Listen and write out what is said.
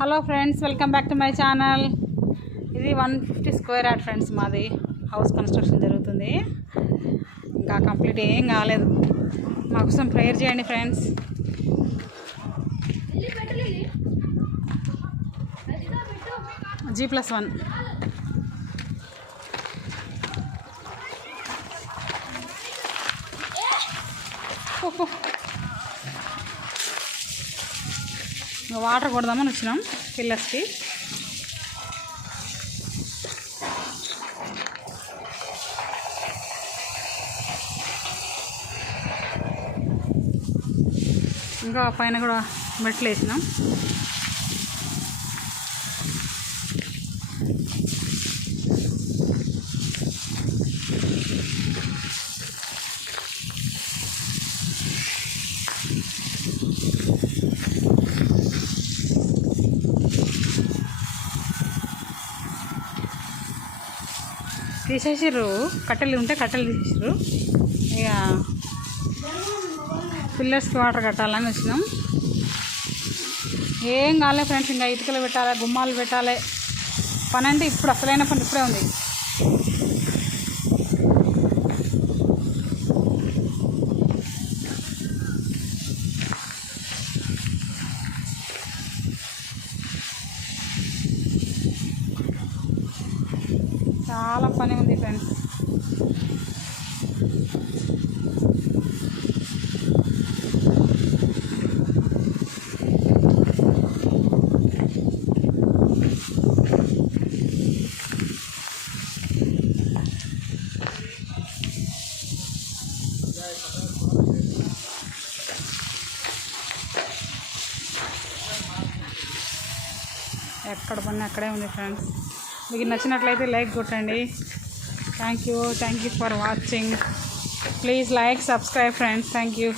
Hello friends, welcome back to my channel. ఇది 150 square yard friends. మాది house construction జరుగుతుంది, ఇంకా కంప్లీట్ ఏం కాలేదు. మా కోసం ప్రేయర్ చేయండి ఫ్రెండ్స్. G+1 వాటర్ కొడదామని వచ్చినాం పిల్లర్స్కి. ఇంకా పైన కూడా మెట్లు వేసినాం. తీసేసిర్రు, కట్టెలు ఉంటే కట్టెలు తీసేసిర్రు. ఇక పిల్లర్స్కి వాటర్ కట్టాలని వచ్చినాం. ఏం కాలే ఫ్రెండ్స్, ఇంకా ఇటుకలు పెట్టాలి, గుమ్మాలు పెట్టాలి. పని అంటే ఇప్పుడు అసలైన పని ఇప్పుడే ఉంది. చాలా పని ఉంది ఫ్రెండ్స్. ఎక్కడ పని అక్కడే ఉంది ఫ్రెండ్స్. మీకు నచ్చినట్లయితే లైక్ కొట్టండి. Thank you for watching. Please like, subscribe friends. Thank you.